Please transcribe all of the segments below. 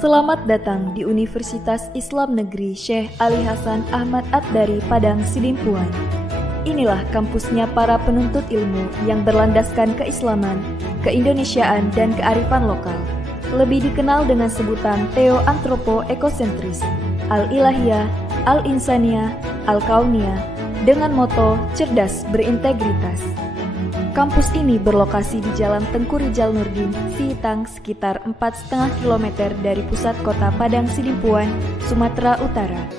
Selamat datang di Universitas Islam Negeri Syekh Ali Hasan Ahmad At-Dari Padang Sidimpuan. Inilah kampusnya para penuntut ilmu yang berlandaskan keislaman, keindonesiaan, dan kearifan lokal. Lebih dikenal dengan sebutan Theo-Antropo-Ekosentris, Al-Ilahiyah, Al-Insaniyah, Al-Kauniyah, dengan moto cerdas berintegritas. Kampus ini berlokasi di Jalan Tengku Rijal Nurdin, Sihitang, sekitar 4,5 km dari pusat kota Padang Sidimpuan, Sumatera Utara.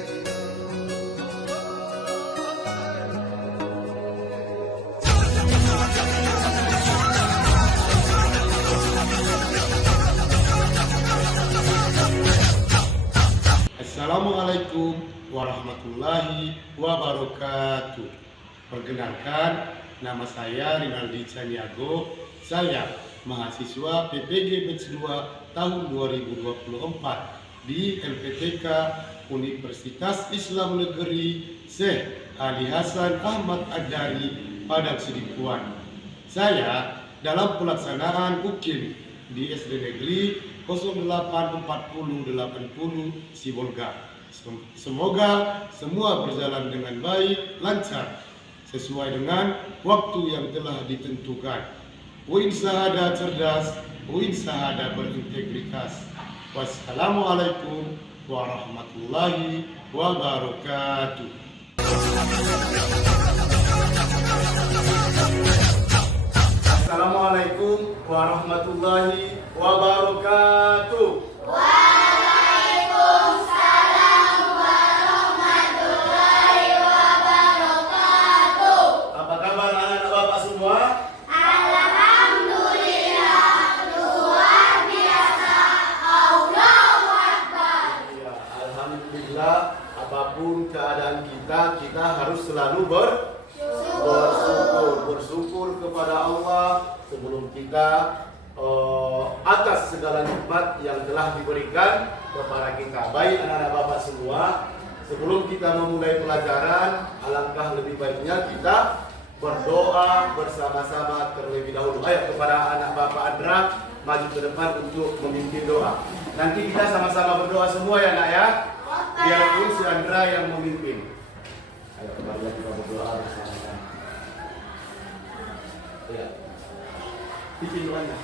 Assalamualaikum warahmatullahi wabarakatuh. Perkenalkan, nama saya Rinaldi Caniago. Saya mahasiswa PPG Batch 2 tahun 2024 di LPTK Universitas Islam Negeri Syekh Ali Hasan Ahmad At-Dari Padang Sidimpuan. Saya dalam pelaksanaan UKIM di SD Negeri 084080 Sibolga. Semoga semua berjalan dengan baik, lancar, sesuai dengan waktu yang telah ditentukan. Uin sahada cerdas, uin sahada berintegritas. Wassalamualaikum warahmatullahi wabarakatuh. Assalamualaikum warahmatullahi wabarakatuh. Apapun keadaan kita harus selalu bersyukur kepada Allah sebelum kita atas segala nikmat yang telah diberikan kepada kita. Baik anak-anak Bapak semua, sebelum kita memulai pelajaran, alangkah lebih baiknya kita berdoa bersama-sama terlebih dahulu. Ayo kepada anak Bapak Andra, maju ke depan untuk memimpin doa. Nanti kita sama-sama berdoa semua ya nak ya. Biarpun si Andra yang memimpin. Ayo kembali kita berdoa bersama-sama. Ya. Pimpin doanya.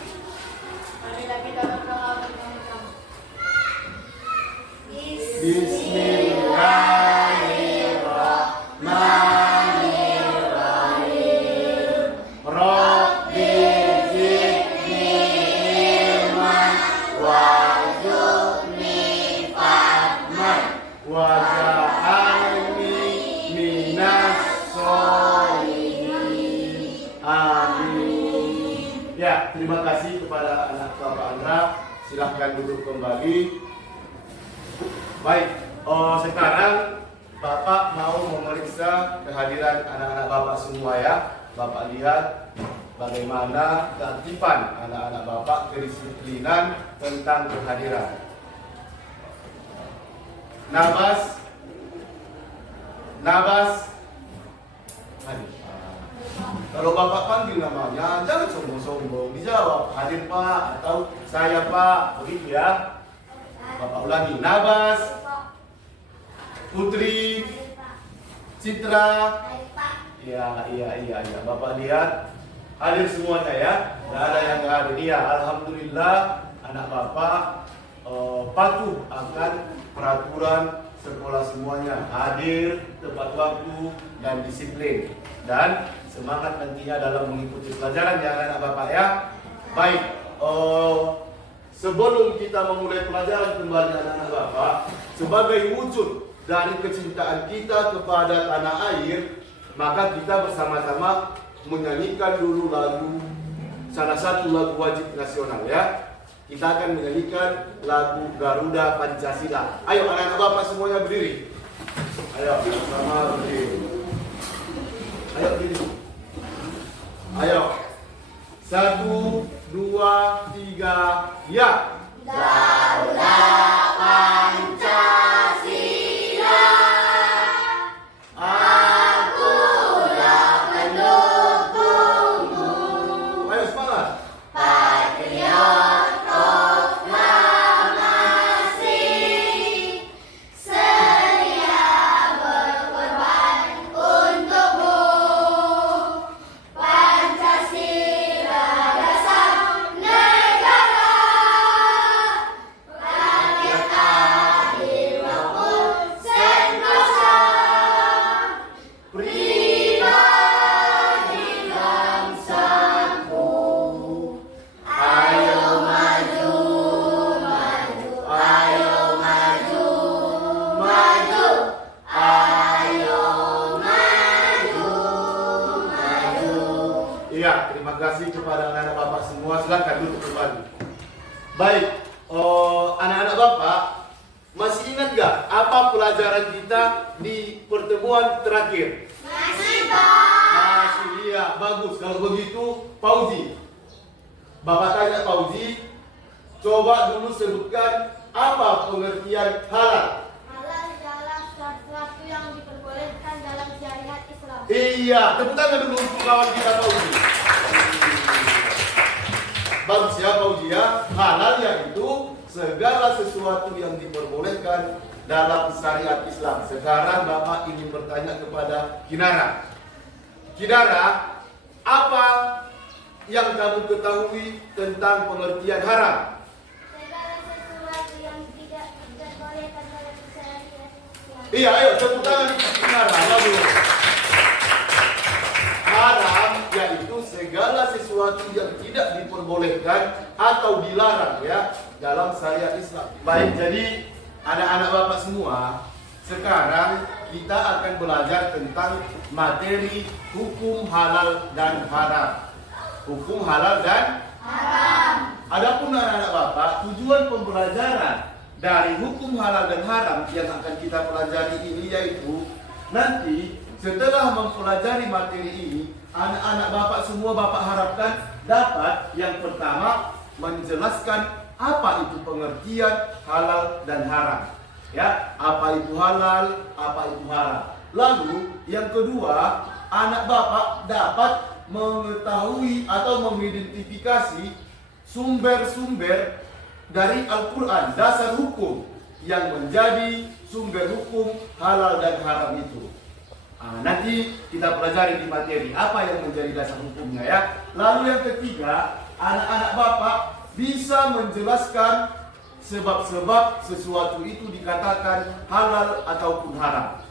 Marilah kita berdoa bersama-sama. Bismillahirrahmanirrahim. Rabbi zidni ilman warzuqni fahman waj'alni minas sholihin. Amin. Ya, terima kasih kepada anak Bapak Andra. Silahkan duduk kembali. Baik, sekarang Bapak mau memeriksa kehadiran anak-anak Bapak semua ya. Bapak lihat bagaimana keaktifan anak-anak Bapak, kedisiplinan tentang kehadiran. Nabas. Hadir. Kalau Bapak panggil namanya, jangan sombong-sombong. Dijawab, hadir Pak, atau saya Pak, begitu ya. Bapak ulangi, Nabas, Putri, Citra. Iya. Bapak lihat, hadir semuanya ya. Tidak ada yang nggak hadir. Iya, alhamdulillah anak Bapak patuh akan peraturan sekolah semuanya, hadir tepat waktu dan disiplin, dan semangat nantinya dalam mengikuti pelajaran ya anak Bapak ya. Baik, sebelum kita memulai pelajaran kembali anak-anak Bapak, sebagai wujud dari kecintaan kita kepada tanah air, maka kita bersama-sama menyanyikan dulu lagu, salah satu lagu wajib nasional ya. Kita akan menyanyikan lagu Garuda Pancasila. Ayo anak-anak Bapak semuanya berdiri. Ayo sama berdiri. Ayo berdiri. Ayo. 1, 2, 3, ya. Garuda Pancasila, aku yang mendukungmu. Ayo semangat. Patriot proklamasi. Baik, anak-anak Bapak, masih ingat gak apa pelajaran kita di pertemuan terakhir? Masih, Pak. Masih, iya, bagus. Kalau begitu, Pauzi. Bapak tanya Pauzi, coba dulu sebutkan apa pengertian halal. Halal adalah sesuatu yang diperbolehkan dalam syariat Islam. Iya, tepuk tangan dulu untuk kawan kita Pauzi. Bagus ya Pauzi ya. Halal yaitu segala sesuatu yang diperbolehkan dalam syariat Islam. Sekarang Bapak ingin bertanya kepada Kinara. Kinara, apa yang kamu ketahui tentang pengertian haram? Segala sesuatu yang tidak diperbolehkan dalam syariat Islam. Iya, ayo tepuk tangan Kinara. Bagus. Haram yaitu segala sesuatu yang tidak diperbolehkan atau dilarang ya dalam syariat Islam. Baik, jadi anak-anak Bapak semua, sekarang kita akan belajar tentang materi hukum halal dan haram. Hukum halal dan haram. Adapun anak-anak Bapak, tujuan pembelajaran dari hukum halal dan haram yang akan kita pelajari ini yaitu nanti setelah mempelajari materi ini, anak-anak Bapak semua Bapak harapkan dapat yang pertama menjelaskan apa itu pengertian halal dan haram. Ya, apa itu halal, apa itu haram. Lalu yang kedua, anak Bapak dapat mengetahui atau mengidentifikasi sumber-sumber dari Al-Quran, dasar hukum yang menjadi sumber hukum halal dan haram itu. Nanti kita pelajari di materi apa yang menjadi dasar hukumnya ya. Lalu yang ketiga, anak-anak Bapak bisa menjelaskan sebab-sebab sesuatu itu dikatakan halal ataupun haram.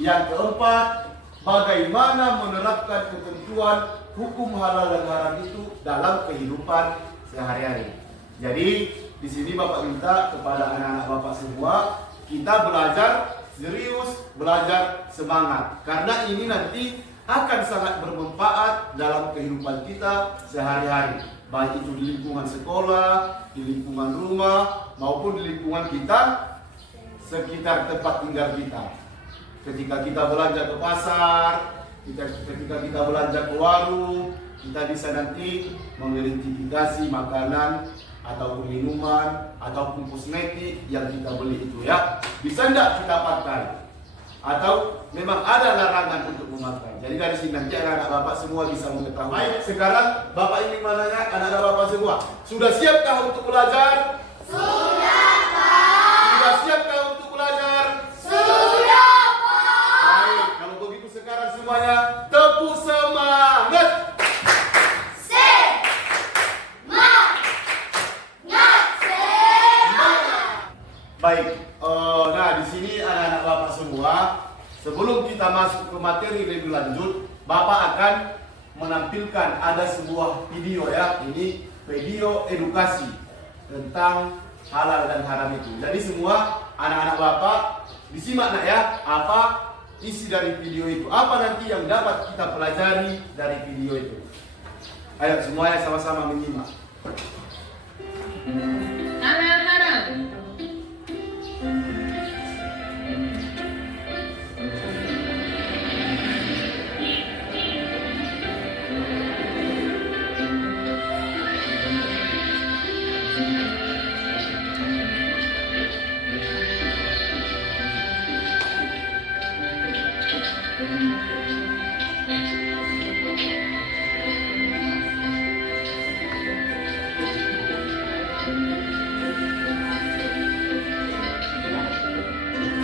Yang keempat, bagaimana menerapkan ketentuan hukum halal dan haram itu dalam kehidupan sehari-hari. Jadi di sini Bapak minta kepada anak-anak Bapak semua, kita belajar serius, belajar semangat. Karena ini nanti akan sangat bermanfaat dalam kehidupan kita sehari-hari. Baik itu di lingkungan sekolah, di lingkungan rumah, maupun di lingkungan kita sekitar tempat tinggal kita. Ketika kita belanja ke pasar, ketika kita belanja ke warung, kita bisa nanti mengidentifikasi makanan ataupun minuman ataupun kosmetik yang kita beli itu ya. Bisa enggak kita pakai? Atau memang ada larangan untuk memakai. Jadi dari sini nanti anak-anak Bapak semua bisa mengetahui. Baik, sekarang Bapak ingin menanya anak-anak Bapak semua, sudah siapkah untuk belajar? Sudah, Pak. Sudah siapkah untuk belajar? Sudah, Pak. Baik, kalau begitu sekarang semuanya tepuk semangat. Baik, nah di sini anak-anak Bapak semua, sebelum kita masuk ke materi lebih lanjut, Bapak akan menampilkan ada sebuah video ya. Ini video edukasi tentang halal dan haram itu. Jadi semua anak-anak Bapak disimak nak ya, apa isi dari video itu, apa nanti yang dapat kita pelajari dari video itu. Ayo semuanya sama-sama menyimak. Halal haram.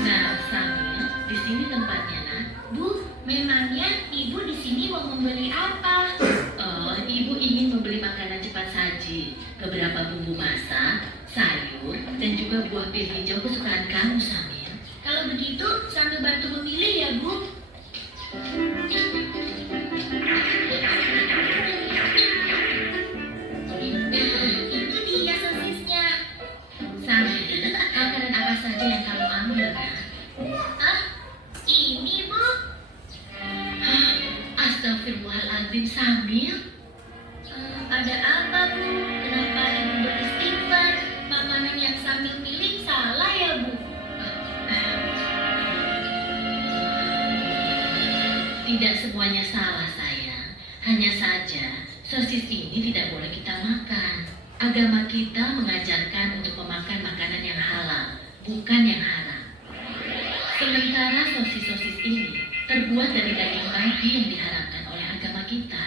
Nah, Samil, di sini tempatnya, Nak. Bu, memangnya Ibu di sini mau membeli apa? Oh, Ibu ingin membeli makanan cepat saji, beberapa bumbu masak, sayur, dan juga buah pil hijau kesukaan kamu, Samil. Kalau begitu, sambil bantu memilih ya, Bu. Itu dia sosisnya. Sambil, makanan apa saja yang kamu ambil, Nak? Ah, ini, Bu. Astagfirullahaladzim, Samil. Ada apa, Bu? Kenapa Ibu beristighfar? Tidak semuanya salah, sayang. Hanya saja, sosis ini tidak boleh kita makan. Agama kita mengajarkan untuk memakan makanan yang halal, bukan yang haram. Sementara sosis-sosis ini terbuat dari daging babi yang diharamkan oleh agama kita.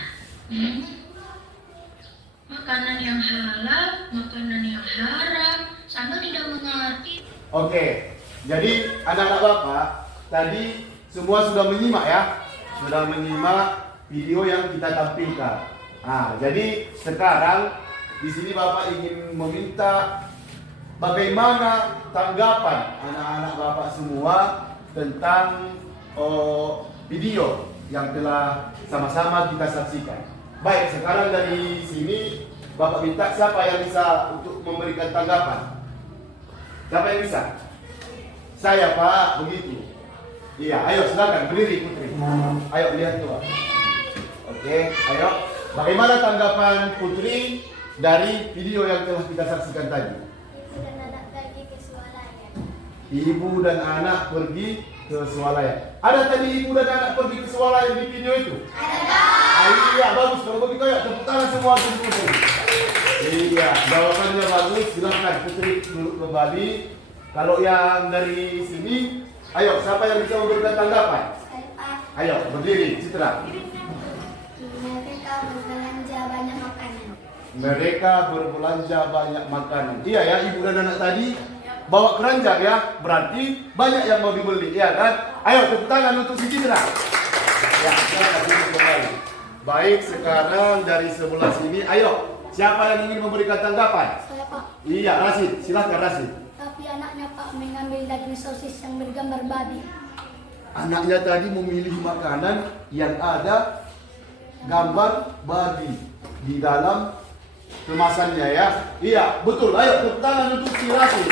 Makanan yang halal, makanan yang haram, sama tidak mengerti. Oke, jadi anak-anak Bapak tadi semua sudah menyimak ya, sudah menyimak video yang kita tampilkan. Nah, jadi sekarang di sini Bapak ingin meminta bagaimana tanggapan anak-anak Bapak semua tentang video yang telah sama-sama kita saksikan. Baik, sekarang dari sini Bapak minta siapa yang bisa untuk memberikan tanggapan? Siapa yang bisa? Saya Pak, begitu. Iya, ayo silakan berdiri Putri. Ayo lihat tuh. Oke, ayo. Bagaimana tanggapan Putri dari video yang telah kita saksikan tadi? Ibu dan anak pergi ke swalayan. Ibu dan anak pergi ke swalayan. Ada tadi ibu dan anak pergi ke swalayan di video itu? Ada. Iya, bagus. Kalau begitu ya tepuk tangan semua Putri. Iya, jawabannya bagus. Silakan Putri duduk kembali. Kalau yang dari sini, ayo siapa yang bisa memberikan tanggapan? Saya Pak. Ayo berdiri, Citra. Mereka berbelanja banyak makanan. Mereka berbelanja banyak makanan. Iya ya, ibu dan anak tadi bawa keranjang ya, berarti banyak yang mau dibeli, ya kan? Ayo tepuk tangan untuk si Citra. Ya, silakan duduk kembali. Baik, sekarang dari sebelah sini, ayo siapa yang ingin memberikan tanggapan? Saya Pak. Iya, Rasid, silakan Rasid. Tapi anaknya Pak mengambil daging sosis yang bergambar babi. Anaknya tadi memilih makanan yang ada gambar babi di dalam kemasannya ya. Iya, betul. Ayo tepuk tangan untuk si Rasid.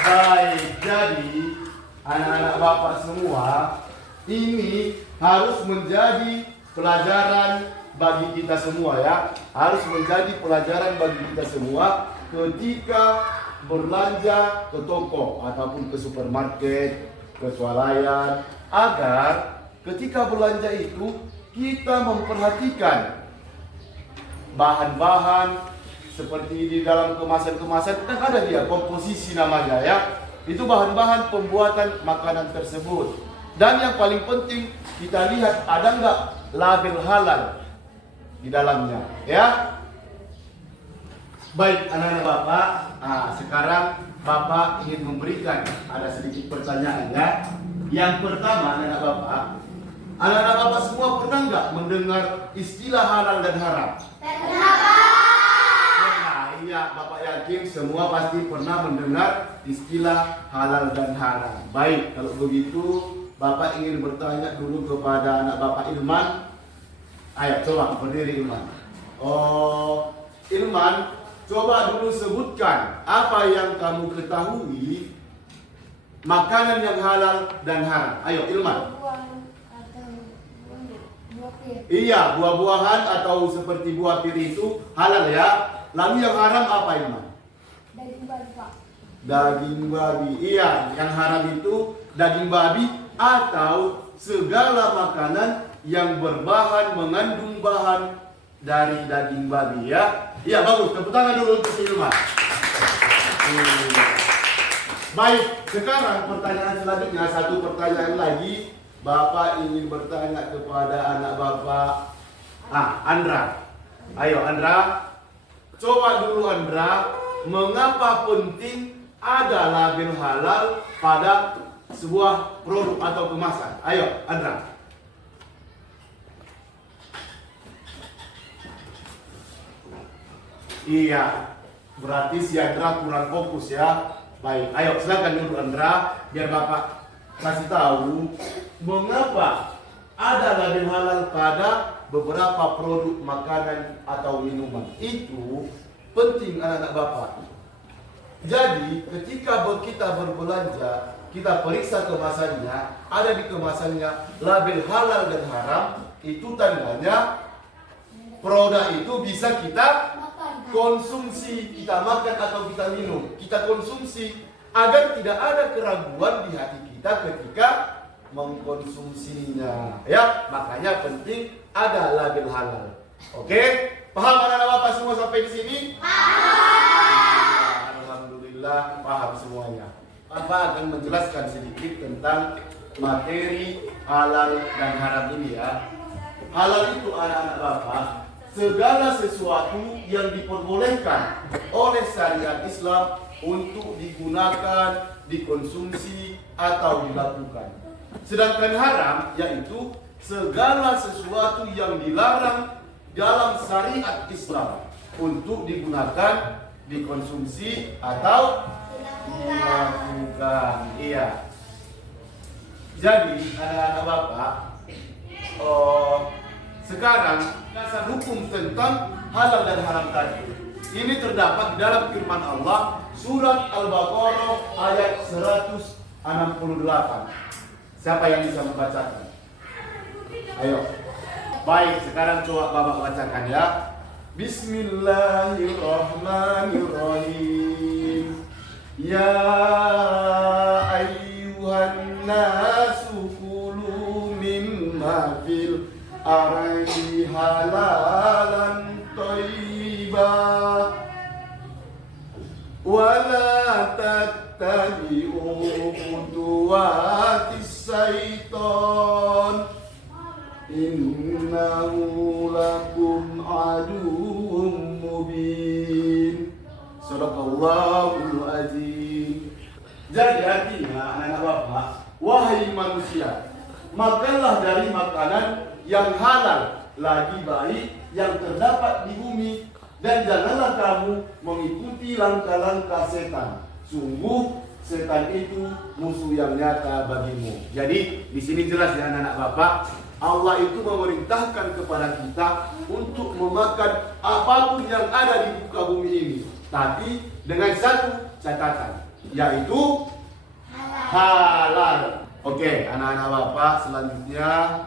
Baik, jadi anak-anak Bapak semua, ini harus menjadi pelajaran bagi kita semua ya. Harus menjadi pelajaran bagi kita semua ketika berlanja ke toko ataupun ke supermarket, ke swalayan, agar ketika belanja itu kita memperhatikan bahan-bahan seperti di dalam kemasan-kemasan, kan ada dia komposisi namanya ya. Itu bahan-bahan pembuatan makanan tersebut. Dan yang paling penting kita lihat ada nggak label halal di dalamnya ya. Baik anak-anak Bapak, sekarang Bapak ingin memberikan ada sedikit pertanyaan ya. Yang pertama anak-anak Bapak semua pernah nggak mendengar istilah halal dan haram? Pernah, iya Bapak yakin semua pasti pernah mendengar istilah halal dan haram. Baik, kalau begitu Bapak ingin bertanya dulu kepada anak Bapak Ilman. Ayo coba berdiri Ilman. Ilman, coba dulu sebutkan apa yang kamu ketahui makanan yang halal dan haram. Ayo Ilman. Iya, buah-buahan atau seperti buah piri itu halal ya. Lalu yang haram apa Ilman? Daging babi Pak. Daging babi. Iya, yang haram itu daging babi atau segala makanan yang berbahan mengandung bahan dari daging babi ya. Iya bagus, tepuk tangan dulu untuk Ilman. Baik, sekarang pertanyaan selanjutnya, satu pertanyaan lagi. Bapak ingin bertanya kepada anak Bapak Andra. Ayo Andra, coba dulu Andra, mengapa penting ada label halal pada sebuah produk atau kemasan? Ayo Andra. Iya, berarti si Andra kurang fokus ya. Baik, ayo silakan dulu Andra, biar Bapak kasih tahu mengapa ada label halal pada beberapa produk makanan atau minuman. Itu penting anak-anak Bapak. Jadi ketika kita berbelanja, kita periksa kemasannya, ada di kemasannya label halal dan haram, itu tandanya produk itu bisa kita konsumsi, kita makan atau kita minum, kita konsumsi agar tidak ada keraguan di hati kita ketika mengkonsumsinya. Ya, makanya penting ada label halal. Oke? Paham anak-anak Bapak semua sampai di sini? Paham. Alhamdulillah paham semuanya. Bapak akan menjelaskan sedikit tentang materi halal dan haram ini ya. Halal itu anak-anak Bapak segala sesuatu yang diperbolehkan oleh syariat Islam untuk digunakan, dikonsumsi atau dilakukan. Sedangkan haram yaitu segala sesuatu yang dilarang dalam syariat Islam untuk digunakan, dikonsumsi atau dilakukan. Iya. Jadi anak-anak Bapak, sekarang dasar hukum tentang halal dan haram tadi ini terdapat di dalam firman Allah surat Al-Baqarah ayat 168. Siapa yang bisa membacakan? Ayo. Baik, sekarang coba Bapak bacakan ya. Bismillahirrahmanirrahim. Ya ayyuhan nasu kulu mimma fil ardi halalan thayyibah wa la tattabi'u khutuwatis syaitan innahu lakum aduwwum mubin. Shadaqallahul azim. Jadi artinya anak-anak Bapak, wahai manusia, makanlah dari makanan yang halal lagi baik yang terdapat di bumi, dan janganlah kamu mengikuti langkah-langkah setan. Sungguh setan itu musuh yang nyata bagimu. Jadi di sini jelas ya anak-anak Bapak, Allah itu memerintahkan kepada kita untuk memakan apapun yang ada di muka bumi ini, tapi dengan satu catatan, yaitu halal. Oke, anak-anak Bapak, selanjutnya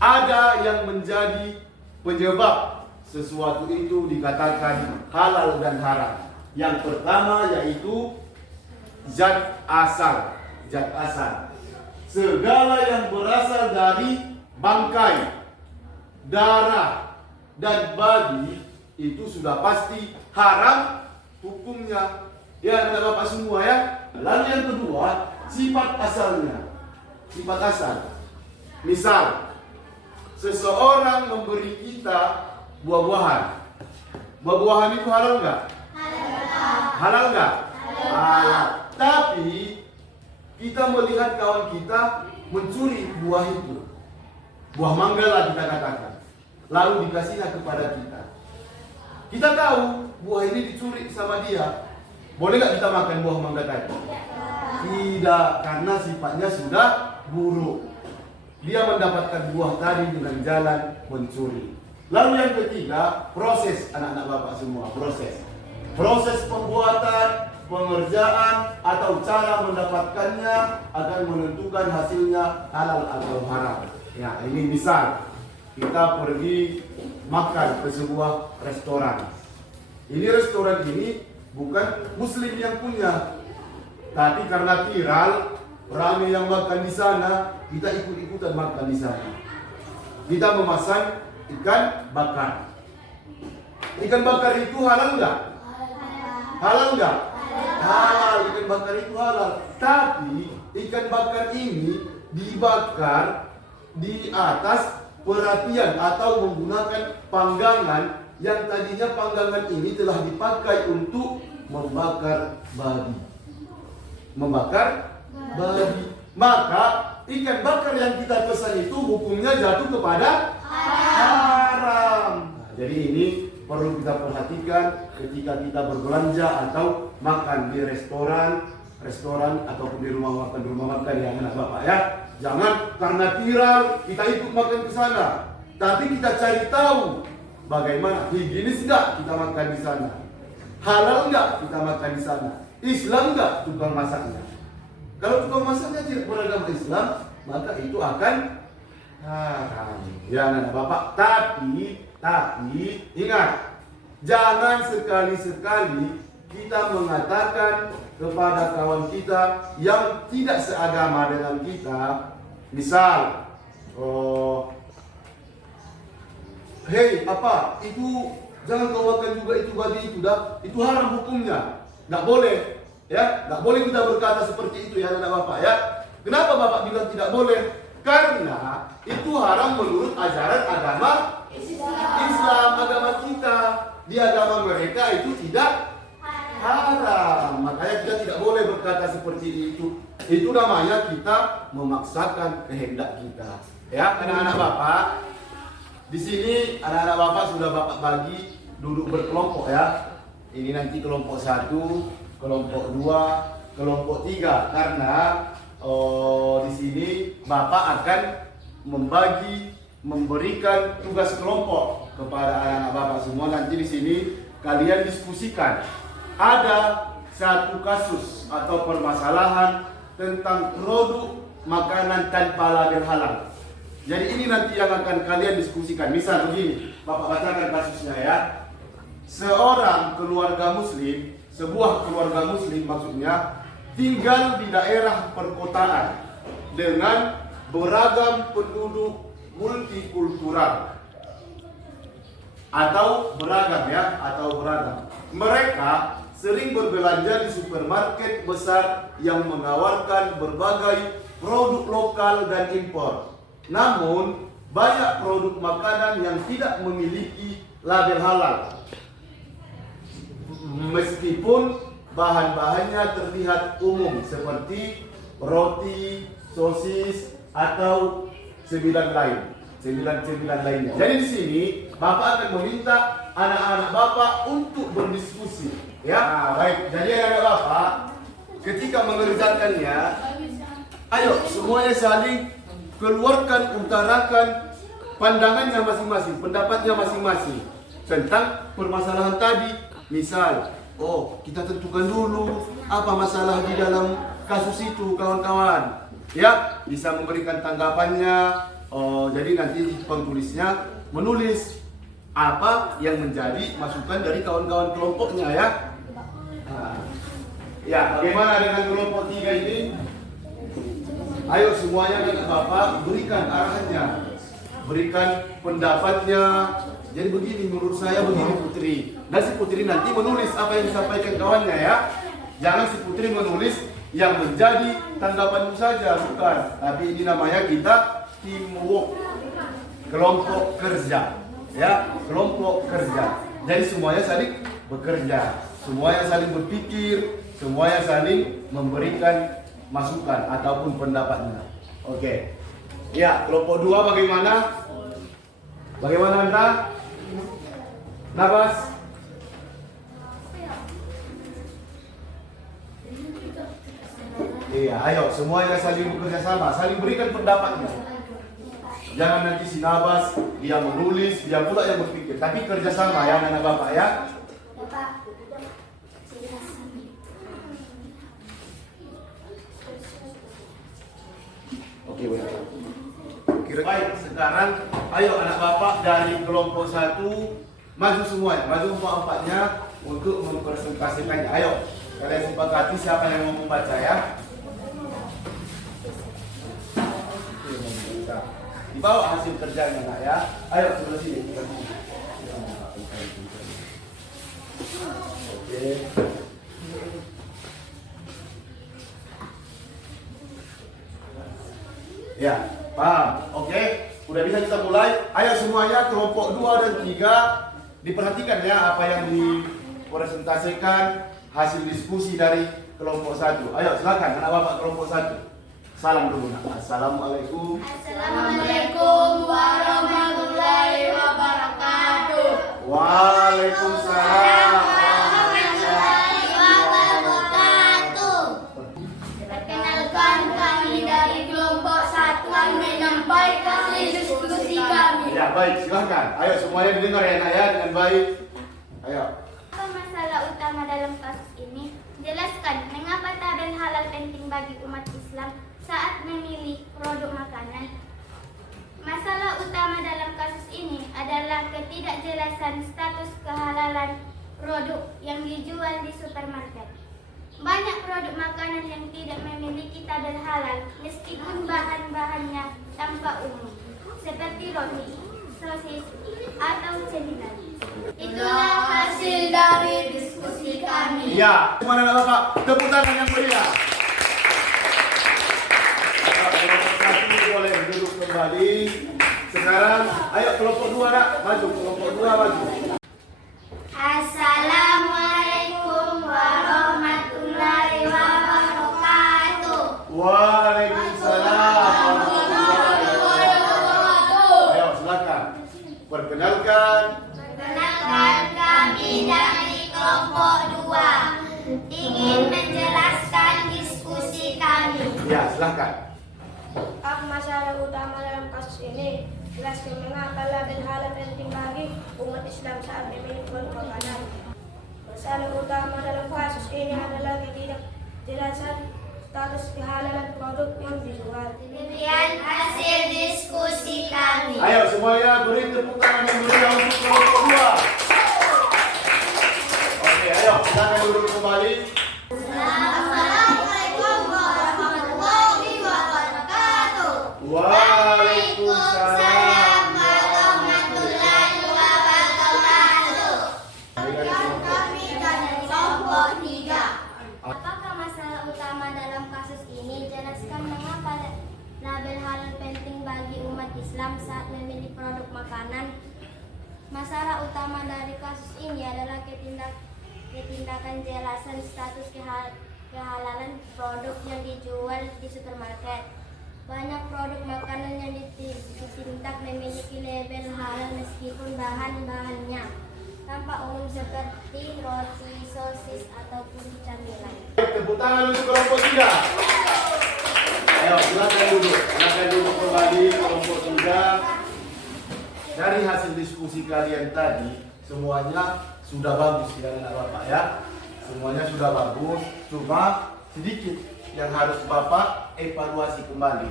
ada yang menjadi penyebab sesuatu itu dikatakan halal dan haram. Yang pertama yaitu zat asal. Zat asal. Segala yang berasal dari bangkai, darah, dan babi itu sudah pasti haram hukumnya. Ya, anak Bapak semua ya. Lalu yang kedua, sifat asalnya. Sifat asal. Misal, seseorang memberi kita buah-buahan. Buah-buahan itu halal nggak? Halal nggak? Halal. Tapi kita melihat kawan kita mencuri buah itu, buah mangga lah kita katakan, lalu dikasihnya kepada kita. Kita tahu buah ini dicuri sama dia. Boleh nggak kita makan buah mangga tadi? Tidak, karena sifatnya sudah buruk. Dia mendapatkan buah tadi dengan jalan mencuri. Lalu yang ketiga, proses anak-anak Bapak semua, proses. Proses pembuatan, pengerjaan, atau cara mendapatkannya akan menentukan hasilnya halal atau haram. Ya, ini misal kita pergi makan ke sebuah restoran. Ini restoran ini bukan muslim yang punya, tapi karena viral, ramai yang makan di sana, kita ikut-ikutan makan di sana. Kita memesan ikan bakar. Ikan bakar itu halal nggak? Halal nggak? Halal, ikan bakar itu halal. Tapi ikan bakar ini dibakar di atas perhatian atau menggunakan panggangan yang tadinya panggangan ini telah dipakai untuk membakar babi. Membakar babi. Maka ikan bakar yang kita pesan itu hukumnya jatuh kepada haram. Nah, jadi ini perlu kita perhatikan ketika kita berbelanja atau makan di restoran ataupun di rumah makan ya anak Bapak ya. Jangan karena viral kita ikut makan ke sana, tapi kita cari tahu bagaimana higienis enggak kita makan di sana, halal enggak kita makan di sana, Islam enggak tukang masaknya. Kalau tukang masaknya tidak beragama Islam, maka itu akan haram. Ya anak Bapak, tapi ingat, jangan sekali-sekali kita mengatakan kepada kawan kita yang tidak seagama dengan kita, misal, hei apa itu, jangan kau makan juga itu babi itu dah, itu haram hukumnya, nggak boleh, ya, nggak boleh kita berkata seperti itu ya anak bapak ya. Kenapa bapak bilang tidak boleh? Karena itu haram menurut ajaran agama Islam, agama kita. Di agama mereka itu tidak haram. Makanya kita tidak boleh berkata seperti itu. Itu namanya kita memaksakan kehendak kita. Ya, anak-anak bapak. Di sini anak-anak bapak sudah bapak bagi duduk berkelompok ya. Ini nanti kelompok 1, kelompok 2, kelompok 3. Karena di sini bapak akan memberikan tugas kelompok kepada anak-anak bapak semua. Nanti di sini kalian diskusikan. Ada satu kasus atau permasalahan tentang produk makanan tanpa label halal. Jadi ini nanti yang akan kalian diskusikan. Misal begini, bapak bacakan kasusnya ya. Seorang keluarga muslim, sebuah keluarga muslim maksudnya, tinggal di daerah perkotaan dengan beragam penduduk multikultural atau beragam ya, atau beragam. Mereka sering berbelanja di supermarket besar yang menawarkan berbagai produk lokal dan impor. Namun banyak produk makanan yang tidak memiliki label halal, meskipun bahan-bahannya terlihat umum seperti roti, sosis, atau cemilan lainnya. Jadi di sini bapak akan meminta anak-anak bapak untuk berdiskusi. Ya, baik. Jadi anak-anak bapak ketika mengerjakannya, ayo semuanya saling keluarkan, utarakan pandangannya masing-masing, pendapatnya masing-masing tentang permasalahan tadi. Misal, kita tentukan dulu apa masalah di dalam kasus itu, kawan-kawan. Ya, bisa memberikan tanggapannya. Jadi nanti penulisnya menulis apa yang menjadi masukan dari kawan-kawan kelompoknya ya. Ya, bagaimana dengan kelompok 3 ini? Ayo semuanya dengan bapak berikan arahannya, berikan pendapatnya. Jadi begini, menurut saya begini Putri. Dan si Putri nanti menulis apa yang disampaikan kawannya ya. Jangan si Putri menulis yang menjadi tanggapanmu saja, bukan. Tapi ini namanya kita teamwork, kelompok kerja, ya, kelompok kerja. Jadi semuanya saling bekerja, semuanya saling berpikir, semuanya saling memberikan masukan ataupun pendapatnya. Oke. Ya, kelompok 2 bagaimana? Bagaimana Anda? Nabas? Iya, ayo semuanya saling bekerja sama, saling berikan pendapatnya. Jangan nanti si Nabas dia menulis, dia pula yang berpikir, tapi kerjasama ya anak bapak ya. Oke, baik, sekarang ayo anak bapak dari kelompok 1 maju semuanya, maju empat-empatnya untuk mempresentasikannya. Ayo, kalian sepakati siapa yang mau membaca ya. Dibawa hasil kerjanya nak ya. Ayo sebelah sini. Oke. Ya, paham. Oke, udah bisa kita mulai. Ayo semuanya kelompok 2 dan 3 diperhatikan ya apa yang dipresentasikan hasil diskusi dari kelompok 1. Ayo silakan anak bapak kelompok 1. Salam dulu nak. Assalamualaikum. Assalamualaikum warahmatullahi wabarakatuh. Waalaikumsalam warahmatullahi wabarakatuh. Perkenalkan, kami dari kelompok 1 menyampaikan diskusi kami. Ya baik, silakan. Ayo semuanya didengar ya nak ya dengan baik. Ayo. Apa masalah utama dalam kasus ini? Jelaskan mengapa tabel halal penting bagi umat Islam saat memilih produk makanan. Masalah utama dalam kasus ini adalah ketidakjelasan status kehalalan produk yang dijual di supermarket. Banyak produk makanan yang tidak memiliki tabel halal meskipun bahan-bahannya tampak umum, seperti roti, sosis, atau cemilan. Itulah hasil dari diskusi kami. Iya, kemana Bapak? Tepuk tangan yang meriah. Kelompok 1 boleh duduk kembali. Sekarang, ayo kelompok 2 nak, maju. Kelompok 2 maju. Assalamualaikum warahmatullahi wabarakatuh. Waalaikumsalam warahmatullahi wabarakatuh. Ayo silakan. Perkenalkan. Perkenalkan, kami dari kelompok 2 ingin menjelaskan diskusi kami. Ya, silakan. Apa masalah utama dalam kasus ini? Jelaskan mengapa label halal penting bagi umat Islam saat memilih produk makanan. Masalah utama dalam kasus ini adalah ketidakjelasan status kehalalan produk yang dijual. Demikian hasil diskusi kami. Ayo semuanya beri tepuk tangan yang meriah untuk kelompok 2. Oke, ayo silakan duduk kembali. Assalamualaikum warahmatullahi wabarakatuh. Waalaikumsalam warahmatullahi wabarakatuh. Kami dari kelompok 3. Apakah masalah utama dalam kasus ini? Jelaskan mengapa label halal penting bagi umat Islam saat memilih produk makanan. Masalah utama dari kasus ini adalah ketindakan jelasan status kehalalan produk yang dijual di supermarket. Banyak produk makanan yang ditindak memiliki label halal meskipun bahan-bahannya tampak umum seperti roti, sosis, ataupun camilan. Tepuk tangan untuk kelompok 3. Ayo silakan duduk kembali kelompok 3. Dari hasil diskusi kalian tadi semuanya sudah bagus ya anak Bapak ya. Semuanya sudah bagus, cuma sedikit yang harus Bapak evaluasi kembali.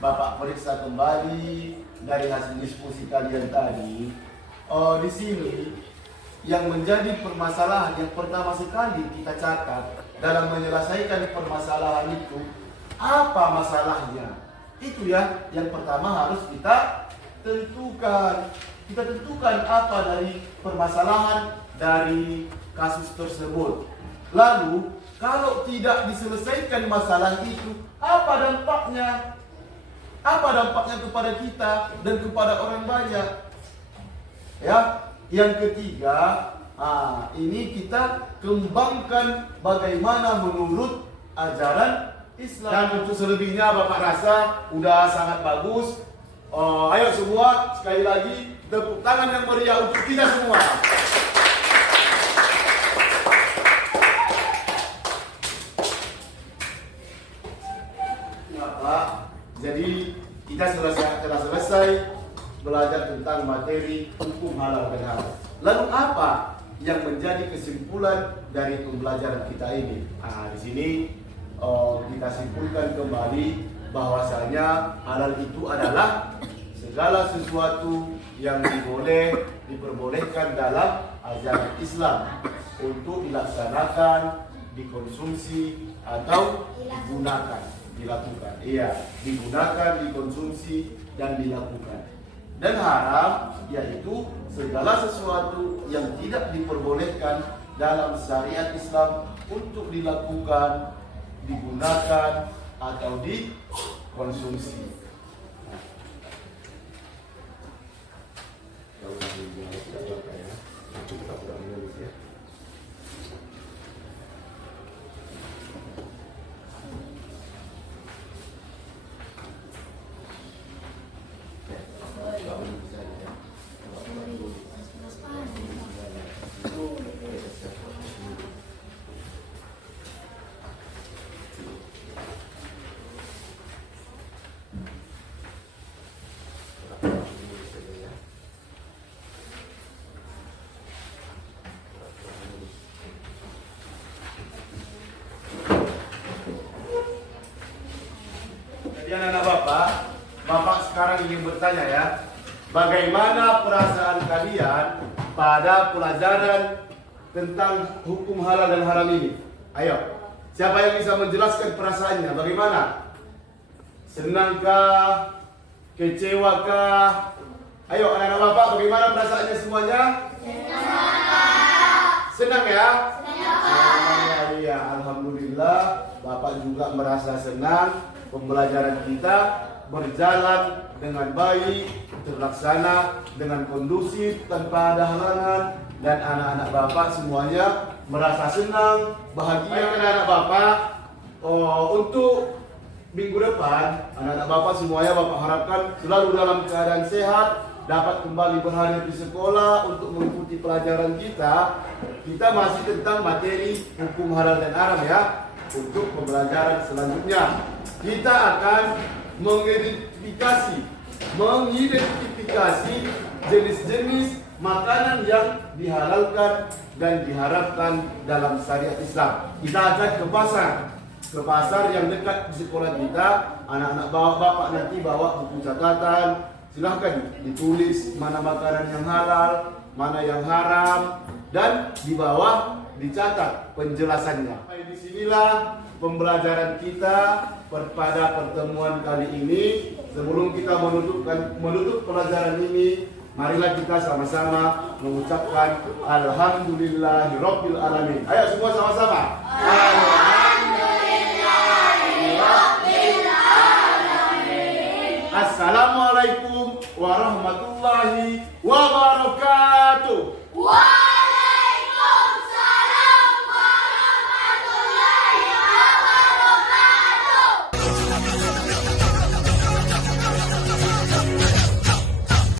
Bapak periksa kembali dari hasil diskusi kalian tadi. Di sini yang menjadi permasalahan yang pertama sekali kita catat dalam menyelesaikan permasalahan itu, apa masalahnya? Itu ya yang pertama harus kita tentukan. Kita tentukan apa dari permasalahan dari kasus tersebut. Lalu kalau tidak diselesaikan masalah itu, apa dampaknya? Apa dampaknya kepada kita dan kepada orang banyak? Ya, yang ketiga, ini kita kembangkan bagaimana menurut ajaran Islam. Dan untuk selebihnya Bapak rasa udah sangat bagus. Ayo semua sekali lagi tepuk tangan yang meriah untuk kita semua. Jadi kita telah selesai belajar tentang materi hukum halal dan haram. Lalu apa yang menjadi kesimpulan dari pembelajaran kita ini? Di sini kita simpulkan kembali bahwasanya halal itu adalah segala sesuatu yang diperbolehkan dalam ajaran Islam untuk dilaksanakan, dikonsumsi atau dilakukan. Iya, digunakan, dikonsumsi dan dilakukan. Dan haram yaitu segala sesuatu yang tidak diperbolehkan dalam syariat Islam untuk dilakukan, digunakan atau dikonsumsi. Anak Bapak sekarang ingin bertanya ya, bagaimana perasaan kalian pada pelajaran tentang hukum halal dan haram ini? Ayo, siapa yang bisa menjelaskan perasaannya? Bagaimana? Senangkah? Kecewakah? Ayo anak-anak bapak, bagaimana perasaannya semuanya? Senang ya? Senang. Iya, alhamdulillah bapak juga merasa senang. Pembelajaran kita berjalan dengan baik, terlaksana dengan kondusif tanpa ada halangan, dan anak-anak bapak semuanya merasa senang, bahagia. Anak-anak bapak, untuk minggu depan anak-anak bapak semuanya bapak harapkan selalu dalam keadaan sehat, dapat kembali berhadir di sekolah untuk mengikuti pelajaran kita. Kita masih tentang materi hukum halal dan haram ya. Untuk pembelajaran selanjutnya kita akan mengidentifikasi jenis-jenis makanan yang dihalalkan dan diharamkan dalam syariat Islam. Kita akan ke pasar yang dekat di sekolah kita. Anak-anak bapak nanti bawa buku catatan, silahkan ditulis mana makanan yang halal, mana yang haram, dan di bawah dicatat penjelasannya. Disinilah pembelajaran kita pada pertemuan kali ini. Sebelum kita menutup pelajaran ini, marilah kita sama-sama mengucapkan Alhamdulillahirabbil alamin. Ayo semua sama-sama. Alhamdulillahirabbil alamin. Assalamualaikum warahmatullahi wabarakatuh.